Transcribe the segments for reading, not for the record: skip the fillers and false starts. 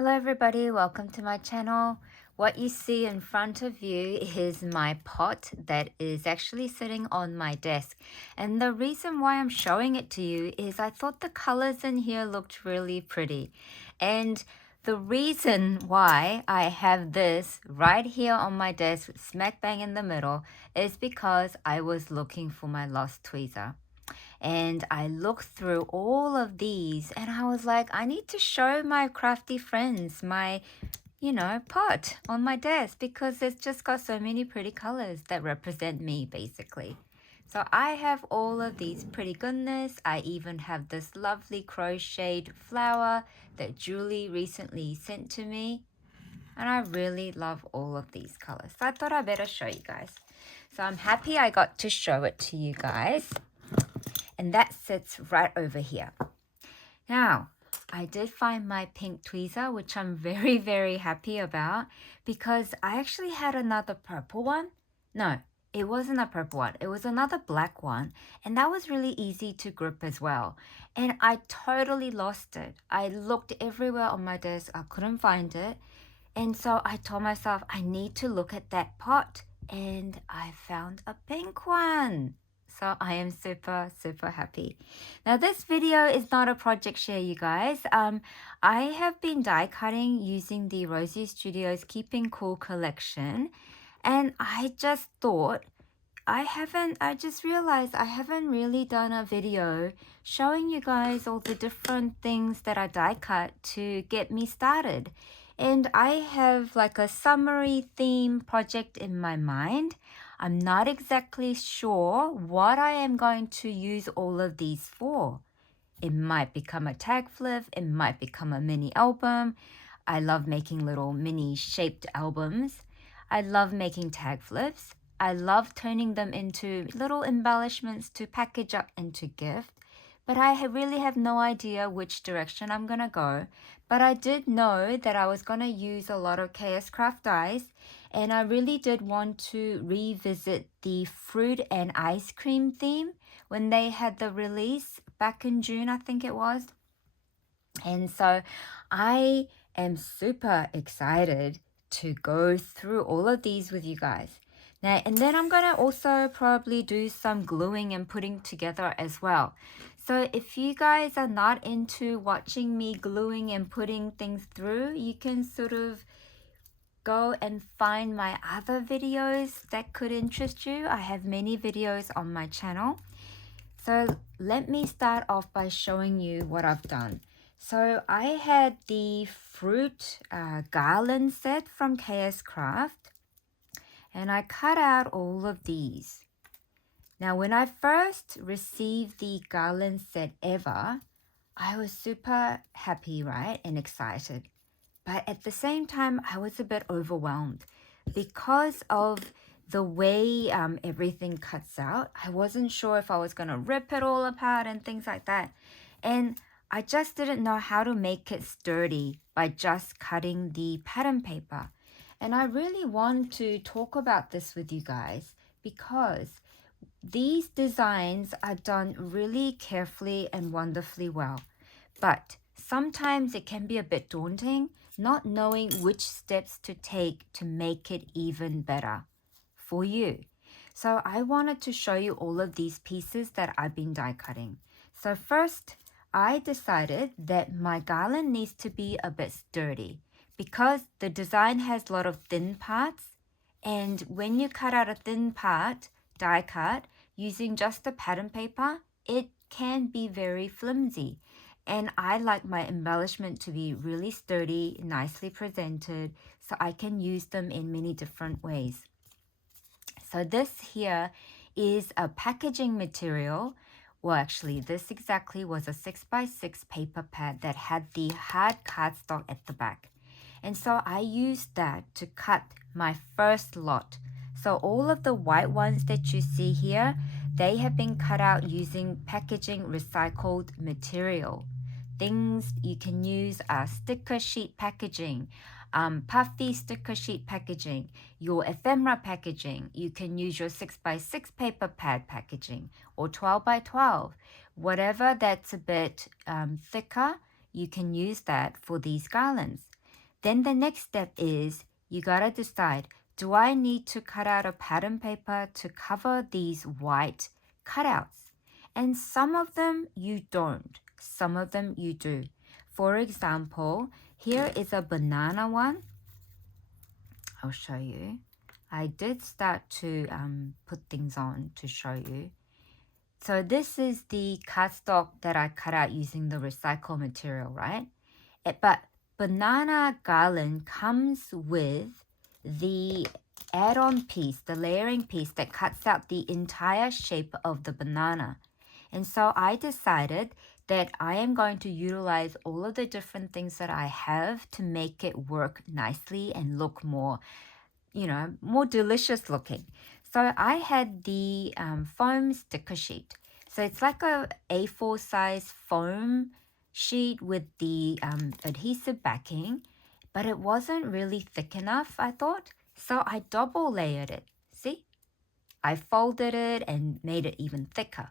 Hello everybody, welcome to my channel. What you see in front of you is my pot that is actually sitting on my desk. And the reason why I'm showing it to you is I thought the colors in here looked really pretty. And the reason why I have this right here on my desk, smack bang in the middle, is because I was looking for my lost tweezer. And I looked through all of these and I was like, I need to show my crafty friends my, pot on my desk because it's just got so many pretty colors that represent me basically. So I have all of these pretty goodness. I even have this lovely crocheted flower that Julie recently sent to me. And I really love all of these colors. So I thought I better show you guys. So I'm happy I got to show it to you guys. And that sits right over here. Now, I did find my pink tweezer, which I'm very, very happy about because I actually had another purple one. No, it wasn't a purple one. It was another black one. And that was really easy to grip as well. And I totally lost it. I looked everywhere on my desk. I couldn't find it. And so I told myself, I need to look at that pot. And I found a pink one. So I am super, super happy. Now this video is not a project share, you guys. I have been die cutting using the Rosie Studios Keeping Cool collection. And I just thought, I just realized I haven't really done a video showing you guys all the different things that I die cut to get me started. And I have like a summary theme project in my mind. I'm not exactly sure what I am going to use all of these for. It might become a tag flip. It might become a mini album. I love making little mini shaped albums. I love making tag flips. I love turning them into little embellishments to package up and to gift. But I really have no idea which direction I'm going to go. But I did know that I was going to use a lot of Kscraft dies. And I really did want to revisit the fruit and ice cream theme when they had the release back in June, I think it was. And so I am super excited to go through all of these with you guys. Now, and then I'm going to also probably do some gluing and putting together as well. So if you guys are not into watching me gluing and putting things through, you can sort of go and find my other videos that could interest you. I have many videos on my channel. So let me start off by showing you what I've done. So I had the fruit garland set from Kscraft, and I cut out all of these. Now, when I first received the garland set ever, I was super happy, right, and excited. But at the same time, I was a bit overwhelmed because of the way everything cuts out. I wasn't sure if I was going to rip it all apart and things like that. And I just didn't know how to make it sturdy by just cutting the pattern paper. And I really want to talk about this with you guys because these designs are done really carefully and wonderfully well. But sometimes it can be a bit daunting not knowing which steps to take to make it even better for you. So I wanted to show you all of these pieces that I've been die cutting. So first, I decided that my garland needs to be a bit sturdy because the design has a lot of thin parts. And when you cut out a thin part, die cut, using just the pattern paper, it can be very flimsy. And I like my embellishment to be really sturdy, nicely presented, so I can use them in many different ways. So this here is a packaging material. Well, actually, this exactly was a 6x6 paper pad that had the hard cardstock at the back. And so I used that to cut my first lot. So all of the white ones that you see here, they have been cut out using packaging recycled material. Things you can use are sticker sheet packaging, puffy sticker sheet packaging, your ephemera packaging. You can use your 6x6 paper pad packaging or 12x12. Whatever that's a bit thicker, you can use that for these garlands. Then the next step is you gotta decide, do I need to cut out a pattern paper to cover these white cutouts? And some of them you don't, some of them you do. For example, here is a banana one. I'll show you. I did start to put things on to show you. So this is the cardstock that I cut out using the recycled material, right? But banana garland comes with the add-on piece, the layering piece that cuts out the entire shape of the banana. And so I decided that I am going to utilize all of the different things that I have to make it work nicely and look more, more delicious looking. So I had the foam sticker sheet. So it's like a A4 size foam sheet with the adhesive backing, but it wasn't really thick enough, I thought. So I double layered it. See? I folded it and made it even thicker.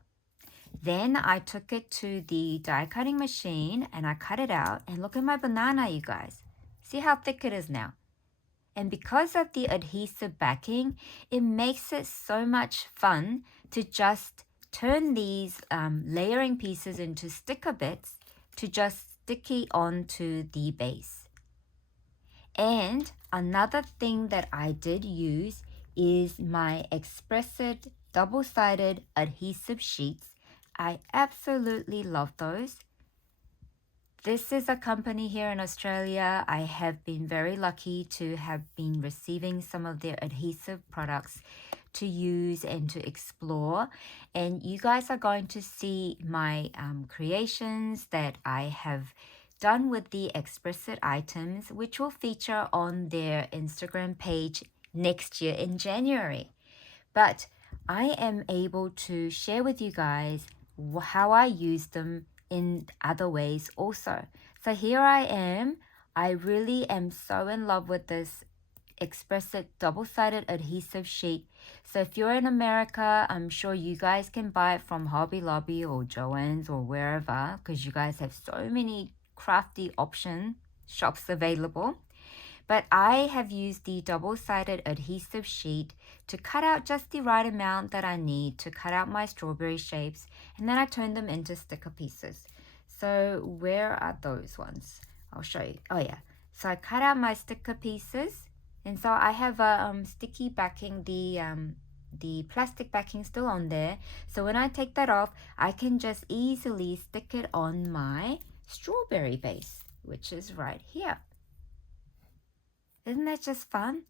Then I took it to the die cutting machine and I cut it out. And look at my banana, you guys. See how thick it is now? And because of the adhesive backing, it makes it so much fun to just turn these layering pieces into sticker bits to just sticky onto the base. And another thing that I did use is my Kscraft double-sided adhesive sheets. I absolutely love those. This is a company here in Australia. I have been very lucky to have been receiving some of their adhesive products to use and to explore. And you guys are going to see my creations that I have done with the Kscraft items, which will feature on their Instagram page next year in January. But I am able to share with you guys how I use them in other ways also. So here I am. I really am so in love with this Kscraft double-sided adhesive sheet. So if you're in America, I'm sure you guys can buy it from Hobby Lobby or Joann's or wherever, because you guys have so many crafty option shops available. But I have used the double-sided adhesive sheet to cut out just the right amount that I need to cut out my strawberry shapes, and then I turn them into sticker pieces. So where are those ones? I'll show you. Oh yeah. So I cut out my sticker pieces, and so I have a sticky backing, the plastic backing still on there. So when I take that off, I can just easily stick it on my strawberry base, which is right here. Isn't that just fun?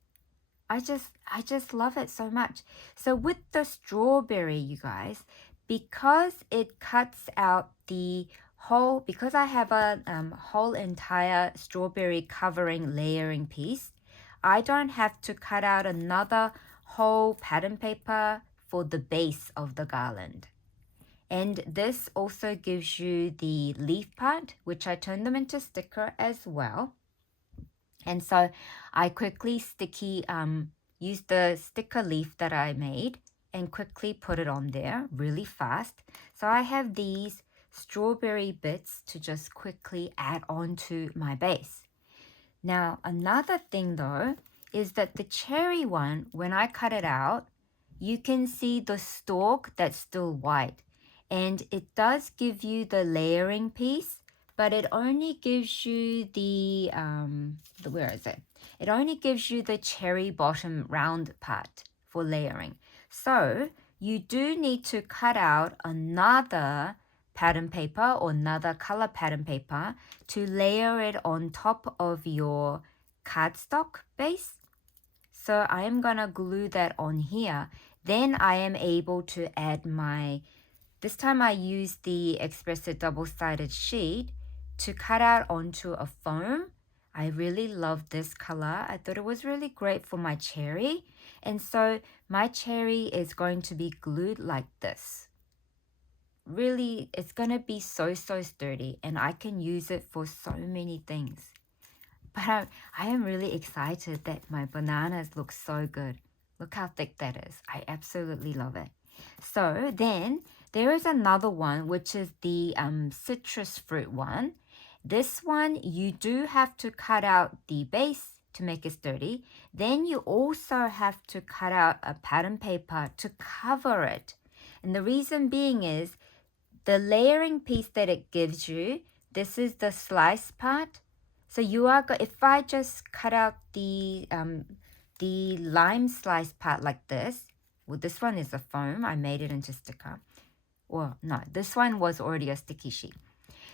I just love it so much. So with the strawberry, you guys, because it cuts out the whole, because I have a whole entire strawberry covering layering piece, I don't have to cut out another whole pattern paper for the base of the garland. And this also gives you the leaf part, which I turn them into sticker as well. And so I quickly use the sticker leaf that I made and quickly put it on there really fast. So I have these strawberry bits to just quickly add on to my base. Now, another thing though, is that the cherry one, when I cut it out, you can see the stalk that's still white. And it does give you the layering piece, but it only gives you the, where is it? It only gives you the cherry bottom round part for layering. So you do need to cut out another pattern paper or another color pattern paper to layer it on top of your cardstock base. So I am gonna glue that on here. Then I am able to add my, this time I used the Kscraft double-sided sheet to cut out onto a foam. I really love this color. I thought it was really great for my cherry. And so my cherry is going to be glued like this. Really, it's going to be so sturdy, and I can use it for so many things. But I am really excited that my bananas look so good. Look how thick that is. I absolutely love it. So then there is another one, which is the citrus fruit one. This one, you do have to cut out the base to make it sturdy. Then you also have to cut out a pattern paper to cover it. And the reason being is the layering piece that it gives you, this is the slice part. So you are if I just cut out the lime slice part like this, well, this one is a foam. I made it into sticker. Well, no, this one was already a sticky sheet.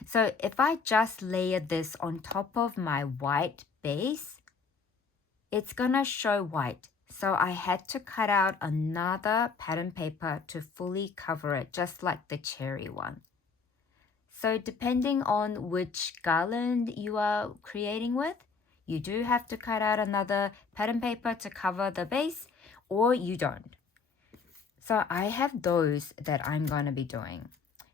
So if I just layer this on top of my white base, it's gonna show white. So I had to cut out another pattern paper to fully cover it, just like the cherry one. So depending on which garland you are creating with, you do have to cut out another pattern paper to cover the base, or you don't. So I have those that I'm going to be doing.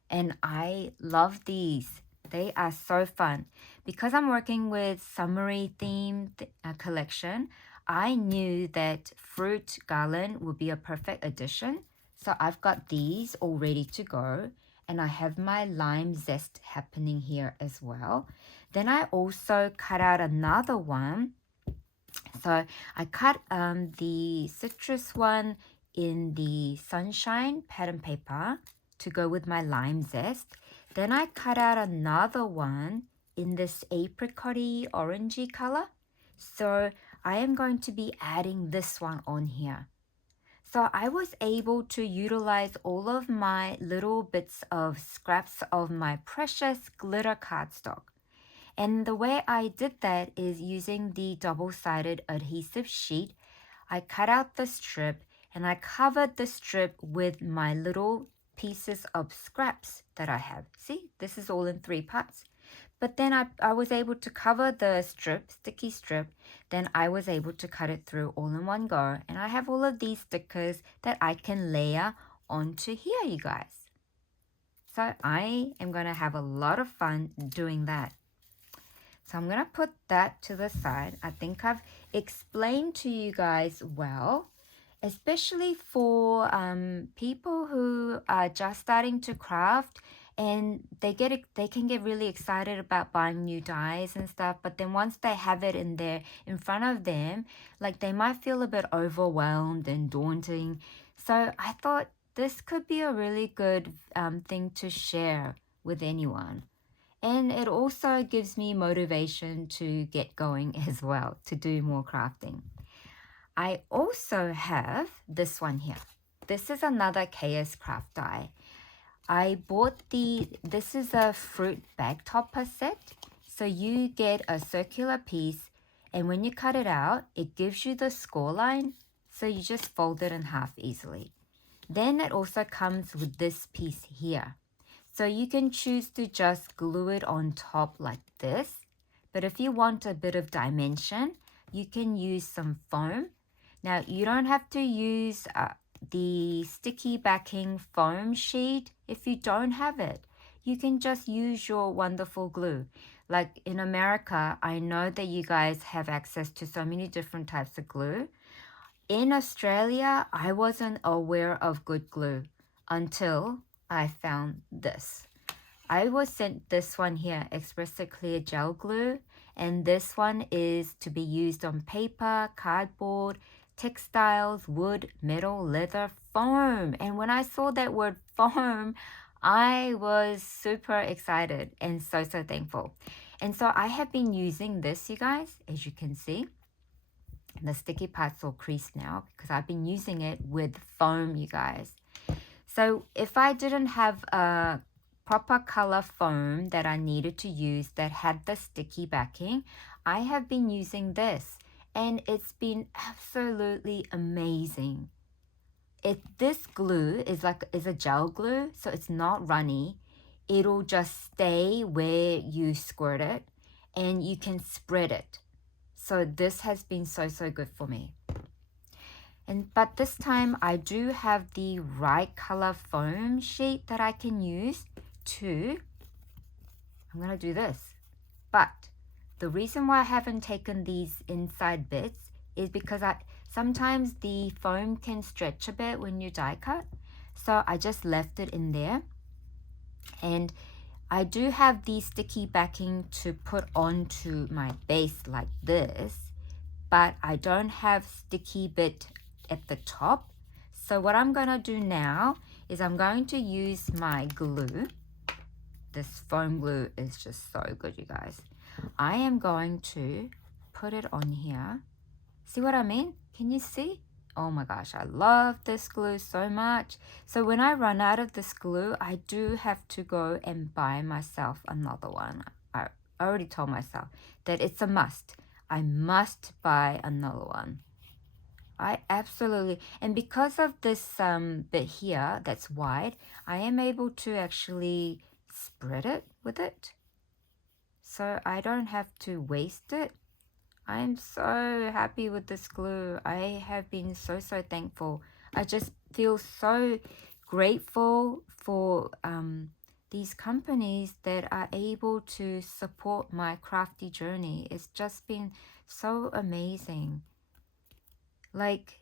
And I love these. They are so fun. Because I'm working with summery themed collection, I knew that fruit garland would be a perfect addition. So I've got these all ready to go. And I have my lime zest happening here as well. Then I also cut out another one. So I cut the citrus one in the sunshine pattern paper to go with my lime zest. Then I cut out another one in this apricot-y orangey color. So I am going to be adding this one on here. So I was able to utilize all of my little bits of scraps of my precious glitter cardstock. And the way I did that is using the double-sided adhesive sheet. I cut out the strip and I covered the strip with my little pieces of scraps that I have. See, this is all in 3 parts. But then I was able to cover the strip, sticky strip. Then I was able to cut it through all in one go. And I have all of these stickers that I can layer onto here, you guys. So I am going to have a lot of fun doing that. So I'm going to put that to the side. I think I've explained to you guys well, especially for people who are just starting to craft and they can get really excited about buying new dyes and stuff, but then once they have it in front of them, like they might feel a bit overwhelmed and daunting. So I thought this could be a really good thing to share with anyone. And it also gives me motivation to get going as well, to do more crafting. I also have this one here. This is another Kscraft die. I bought this is a fruit bag topper set. So you get a circular piece and when you cut it out, it gives you the score line. So you just fold it in half easily. Then it also comes with this piece here. So you can choose to just glue it on top like this. But if you want a bit of dimension, you can use some foam. Now, you don't have to use the sticky backing foam sheet if you don't have it. You can just use your wonderful glue. Like in America, I know that you guys have access to so many different types of glue. In Australia, I wasn't aware of good glue until I found this. I was sent this one here, Espresso Clear Gel Glue, and this one is to be used on paper, cardboard, textiles, wood, metal, leather, foam. And when I saw that word foam, I was super excited and so thankful. And so I have been using this, you guys, as you can see. The sticky part's all creased now because I've been using it with foam, you guys. So if I didn't have a proper color foam that I needed to use that had the sticky backing, I have been using this and it's been absolutely amazing. This glue is a gel glue, so it's not runny. It'll just stay where you squirt it and you can spread it. So this has been so good for me. But this time I do have the right color foam sheet that I can use to, I'm going to do this. But the reason why I haven't taken these inside bits is because sometimes the foam can stretch a bit when you die cut. So I just left it in there. And I do have the sticky backing to put onto my base like this, but I don't have sticky bit at the top. So what I'm going to do now is I'm going to use my glue. This foam glue is just so good, you guys. I am going to put it on here. See what I mean? Can you see? Oh my gosh, I love this glue so much. So when I run out of this glue, I do have to go and buy myself another one. I already told myself that it's a must. I must buy another one. I absolutely, and because of this bit here that's wide, I am able to actually spread it with it. So I don't have to waste it. I'm so happy with this glue. I have been so thankful. I just feel so grateful for these companies that are able to support my crafty journey. It's just been so amazing. Like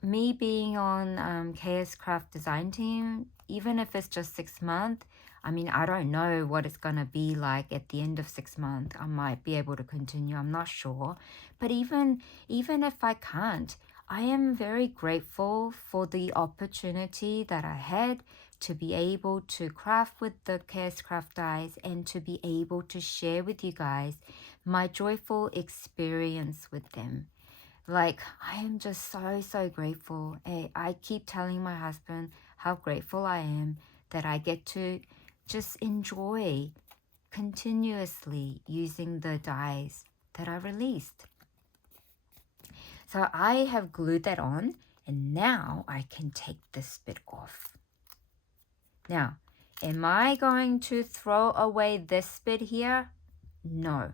me being on Kscraft design team, even if it's just 6 months, I mean, I don't know what it's going to be like at the end of 6 months. I might be able to continue. I'm not sure. But even if I can't, I am very grateful for the opportunity that I had to be able to craft with the Kscraft dies and to be able to share with you guys my joyful experience with them. Like, I am just so grateful. I keep telling my husband how grateful I am that I get to just enjoy continuously using the dies that I released. So I have glued that on, and now I can take this bit off. Now, am I going to throw away this bit here? No.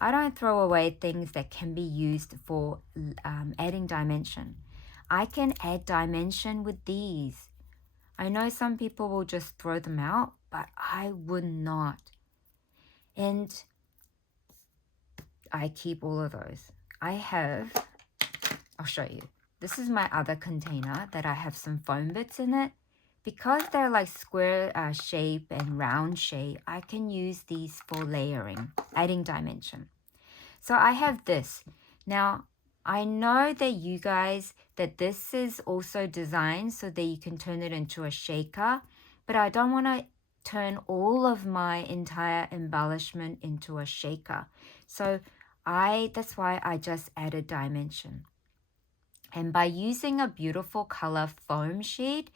I don't throw away things that can be used for adding dimension. I can add dimension with these. I know some people will just throw them out, but I would not. And I keep all of those. I'll show you. This is my other container that I have some foam bits in it. Because they're like square shape and round shape, I can use these for layering, adding dimension. So I have this. Now, I know that this is also designed so that you can turn it into a shaker, but I don't want to turn all of my entire embellishment into a shaker. So that's why I just added dimension. And by using a beautiful color foam sheet,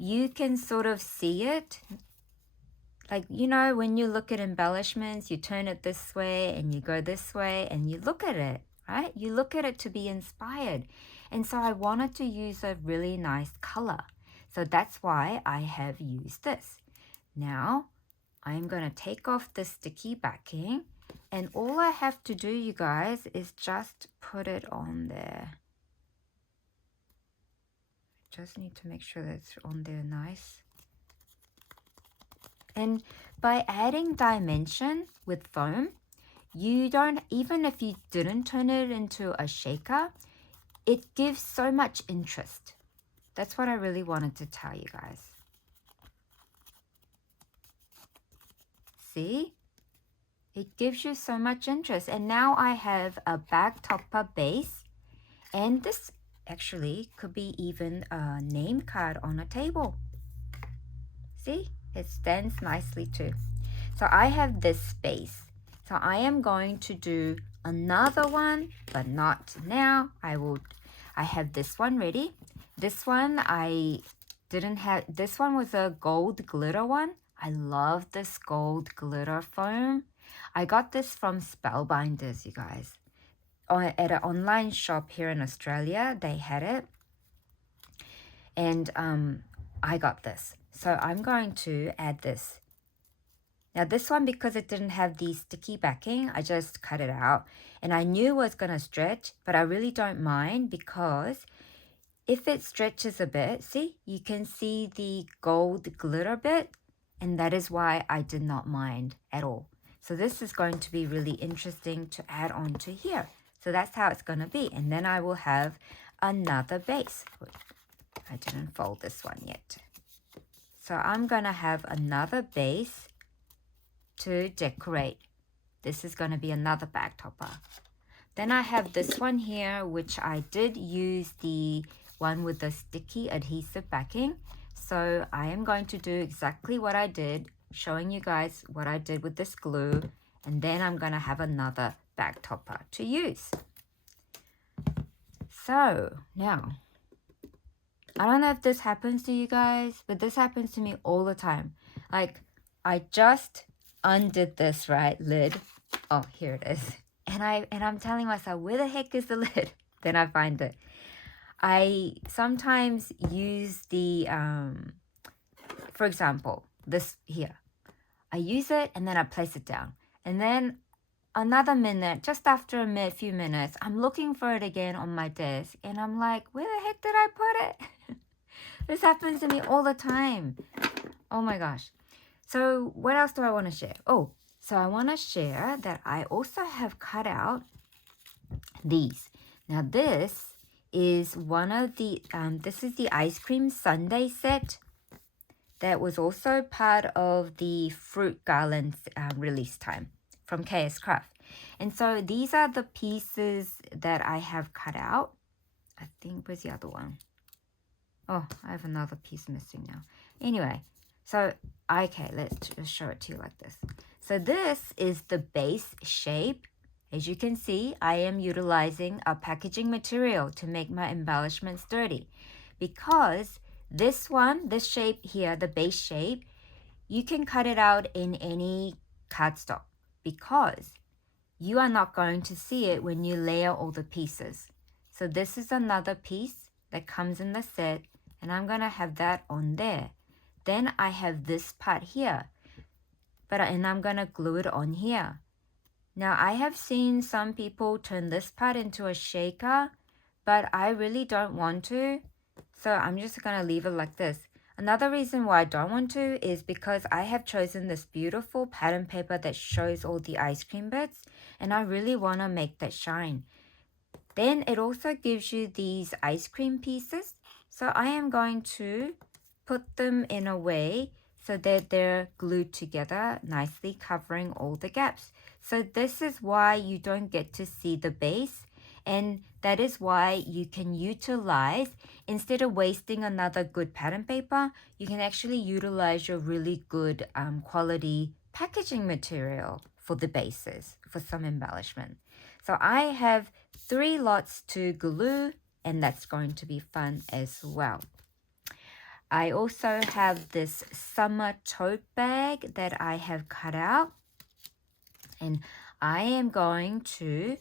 you can sort of see it. Like, you know, when you look at embellishments, you turn it this way and you go this way and you look at it, right? You look at it to be inspired. And so I wanted to use a really nice color. So that's why I have used this. Now, I'm going to take off the sticky backing. And all I have to do, you guys, is just put it on there. Just need to make sure that it's on there nice. And by adding dimension with foam, you don't, even if you didn't turn it into a shaker, it gives so much interest. That's what I really wanted to tell you guys. See? It gives you so much interest. And now I have a back topper base, and this actually could be even a name card on a table. See, it stands nicely too. So I have this space. So I am going to do another one, but not now. I have this one ready. This one this one was a gold glitter one. I love this gold glitter foam. I got this from Spellbinders, you guys. At an online shop here in Australia, they had it. And I got this. So I'm going to add this. Now this one, because it didn't have the sticky backing, I just cut it out. And I knew it was going to stretch, but I really don't mind because if it stretches a bit, see, you can see the gold glitter bit. And that is why I did not mind at all. So this is going to be really interesting to add on to here. So that's how it's going to be. And then I will have another base. I didn't fold this one yet. So I'm going to have another base to decorate. This is going to be another bag topper. Then I have this one here, which I did use the one with the sticky adhesive backing. So I am going to do exactly what I did, showing you guys what I did with this glue. And then I'm going to have another bag topper to use. So now, I don't know if this happens to you guys, but this happens to me all the time. Like, I just undid this, right, lid. Oh, here it is. And I'm telling myself, where the heck is the lid? Then I find it. I sometimes use the, for example, this here. I use it and then I place it down. And then another minute, just after a few minutes, I'm looking for it again on my desk. And I'm like, where the heck did I put it? This happens to me all the time. Oh my gosh. So what else do I want to share? Oh, so I want to share that I also have cut out these. Now this is one of the, this is the ice cream sundae set that was also part of the fruit garland release time from Kscraft. And so these are the pieces that I have cut out. I think, where's the other one? Oh, I have another piece missing now. Anyway, so, okay, let's just show it to you like this. So this is the base shape. As you can see, I am utilizing a packaging material to make my embellishments sturdy. Because this one, this shape here, the base shape, you can cut it out in any cardstock because you are not going to see it when you layer all the pieces. So this is another piece that comes in the set, and I'm going to have that on there. Then I have this part here, and I'm going to glue it on here. Now, I have seen some people turn this part into a shaker, but I really don't want to. So I'm just going to leave it like this. Another reason why I don't want to is because I have chosen this beautiful pattern paper that shows all the ice cream bits, and I really want to make that shine. Then it also gives you these ice cream pieces. So I am going to put them in a way so that they're glued together, nicely covering all the gaps. So this is why you don't get to see the base, and that is why you can utilize, instead of wasting another good pattern paper, you can actually utilize your really good quality packaging material for the bases, for some embellishment. So I have 3 lots to glue, and that's going to be fun as well. I also have this summer tote bag that I have cut out, and I am going to,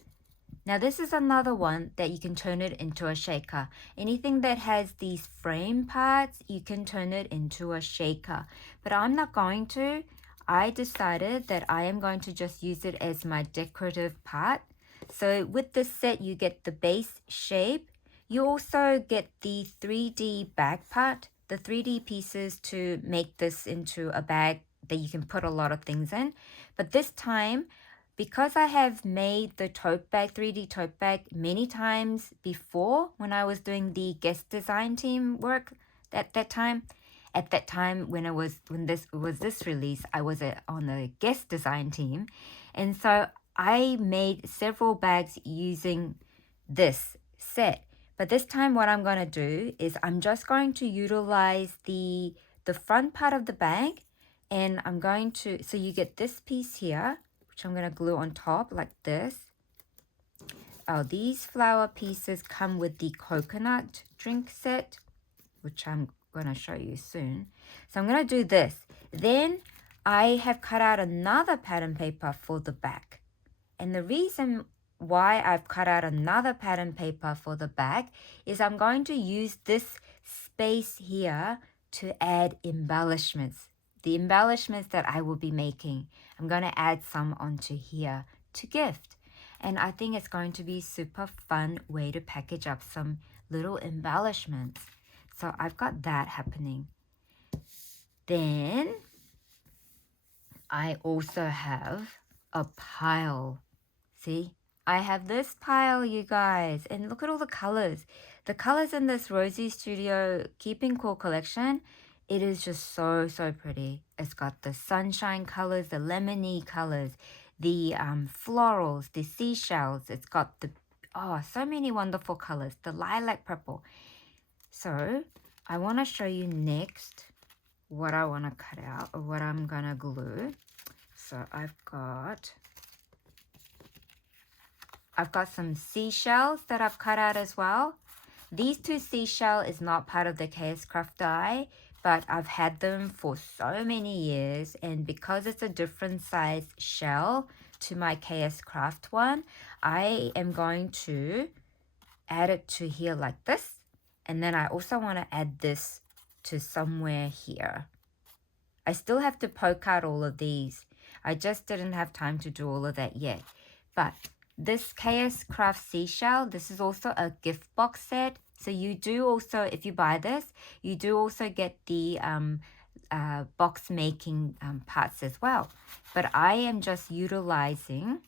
now this is another one that you can turn it into a shaker. Anything that has these frame parts, you can turn it into a shaker, but I'm not going to. I decided that I am going to just use it as my decorative part. So with this set, you get the base shape. You also get the 3D bag part, the 3D pieces to make this into a bag that you can put a lot of things in. But this time, because I have made the tote bag, 3D tote bag, many times before when I was doing the guest design team work at that time, when this was release, I was on the guest design team. And so I made several bags using this set. But this time what I'm going to do is I'm just going to utilize the front part of the bag, and I'm going to, so you get this piece here, which I'm going to glue on top like this. Oh, these flower pieces come with the coconut drink set, which I'm going to show you soon. So I'm going to do this. Then I have cut out another pattern paper for the back. And the reason why I've cut out another pattern paper for the back is I'm going to use this space here to add embellishments. The embellishments that I will be making, I'm going to add some onto here to gift. And I think it's going to be a super fun way to package up some little embellishments. So I've got that happening. Then I also have a pile. See? I have this pile, you guys, and look at all the colors. The colors in this Rosie Studio Keeping Cool collection It is just so, so pretty. It's got the sunshine colors, the lemony colors, the florals, the seashells. It's got the, oh, so many wonderful colors, the lilac purple. So I want to show you next what I want to cut out or what I'm going to glue. So I've got some seashells that I've cut out as well. These two seashell is not part of the Kscraft die, but I've had them for so many years, and because it's a different size shell to my Kscraft one, I am going to add it to here like this, and then I also want to add this to somewhere here. I still have to poke out all of these. I just didn't have time to do all of that yet, but this Kscraft Seashell, this is also a gift box set. So you do also, if you buy this, you do also get the box making parts as well. But I am just utilizing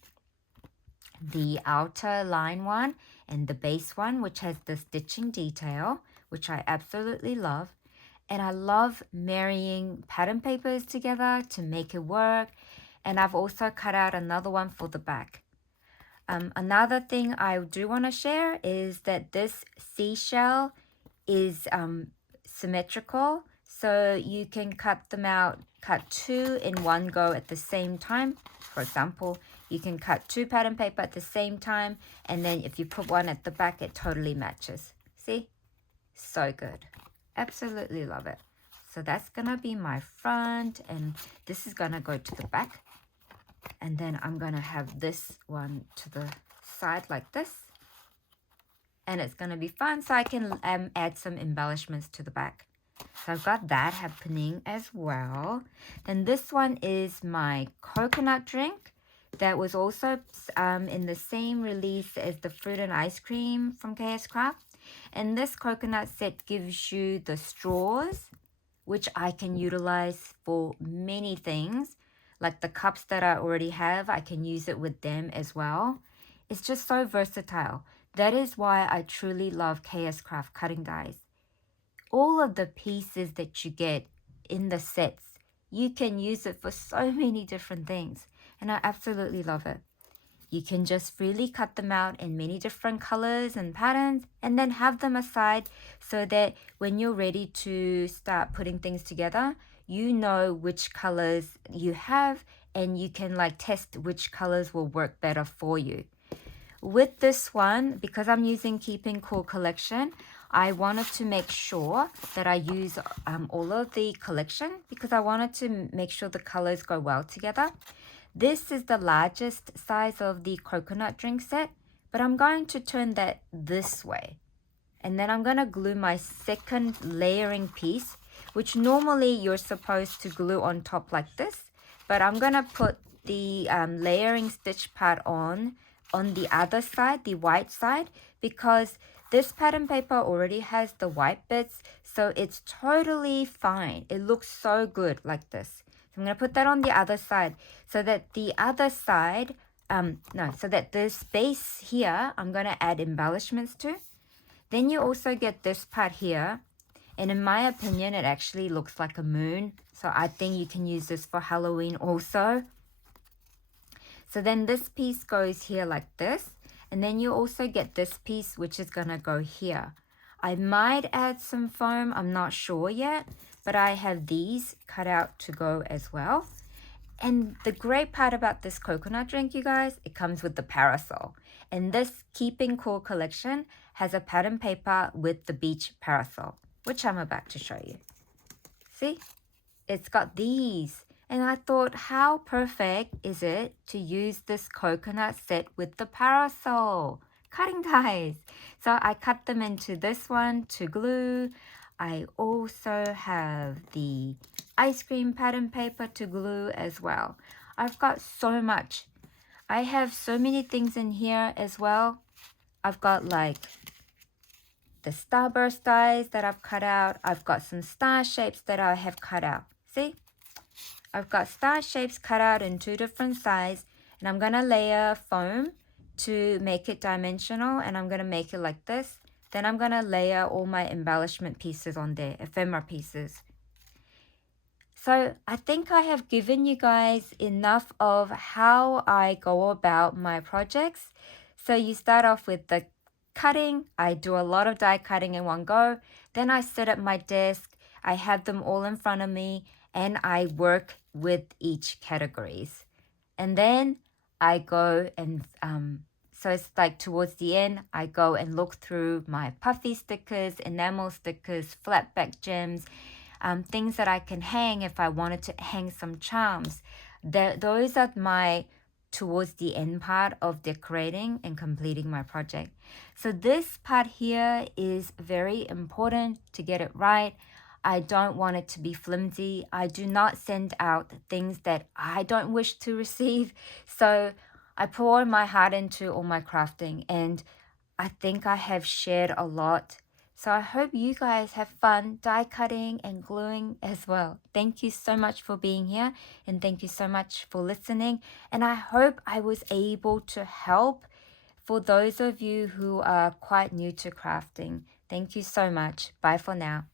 the outer line one and the base one, which has the stitching detail, which I absolutely love. And I love marrying pattern papers together to make it work. And I've also cut out another one for the back. Another thing I do want to share is that this seashell is symmetrical, so you can cut them out, cut two in one go at the same time. For example, you can cut two pattern paper at the same time, and then if you put one at the back, it totally matches. See? So good. Absolutely love it. So that's gonna be my front, and this is gonna go to the back. And then I'm going to have this one to the side like this. And it's going to be fun, so I can add some embellishments to the back. So I've got that happening as well. Then this one is my coconut drink that was also in the same release as the fruit and ice cream from Kscraft. And this coconut set gives you the straws, which I can utilize for many things. Like the cups that I already have, I can use it with them as well. It's just so versatile. That is why I truly love Kscraft cutting dies. All of the pieces that you get in the sets, you can use it for so many different things. And I absolutely love it. You can just freely cut them out in many different colors and patterns and then have them aside so that when you're ready to start putting things together, you know which colors you have and you can like test which colors will work better for you. With this one, because I'm using Keeping Cool collection, I wanted to make sure that I use all of the collection because I wanted to make sure the colors go well together. This is the largest size of the coconut drink set, but I'm going to turn that this way. And then I'm going to glue my second layering piece, which normally you're supposed to glue on top like this. But I'm going to put the layering stitch part on the other side, the white side, because this pattern paper already has the white bits, so it's totally fine. It looks so good like this. So I'm going to put that on the other side so that the other side, so that this base here, I'm going to add embellishments to. Then you also get this part here. And in my opinion, it actually looks like a moon. So I think you can use this for Halloween also. So then this piece goes here like this. And then you also get this piece, which is going to go here. I might add some foam. I'm not sure yet. But I have these cut out to go as well. And the great part about this coconut drink, you guys, it comes with the parasol. And this Keeping Cool collection has a pattern paper with the beach parasol, which I'm about to show you. See? It's got these. And I thought, how perfect is it to use this coconut set with the parasol? Cutting dies. So I cut them into this one to glue. I also have the ice cream pattern paper to glue as well. I've got so much. I have so many things in here as well. I've got like the starburst dies that I've cut out. I've got some star shapes that I have cut out. See? I've got star shapes cut out in 2 different sizes. And I'm going to layer foam to make it dimensional. And I'm going to make it like this. Then I'm going to layer all my embellishment pieces on there, ephemera pieces. So I think I have given you guys enough of how I go about my projects. So you start off with the cutting. I do a lot of die cutting in one go. Then I sit at my desk. I have them all in front of me and I work with each categories. And then I go and so it's like towards the end, I go and look through my puffy stickers, enamel stickers, flat back gems, things that I can hang if I wanted to hang some charms. Those are my towards the end part of decorating and completing my project. So this part here is very important to get it right. I don't want it to be flimsy. I do not send out things that I don't wish to receive. So I pour my heart into all my crafting, and I think I have shared a lot. So I hope you guys have fun die cutting and gluing as well. Thank you so much for being here, and thank you so much for listening. And I hope I was able to help for those of you who are quite new to crafting. Thank you so much. Bye for now.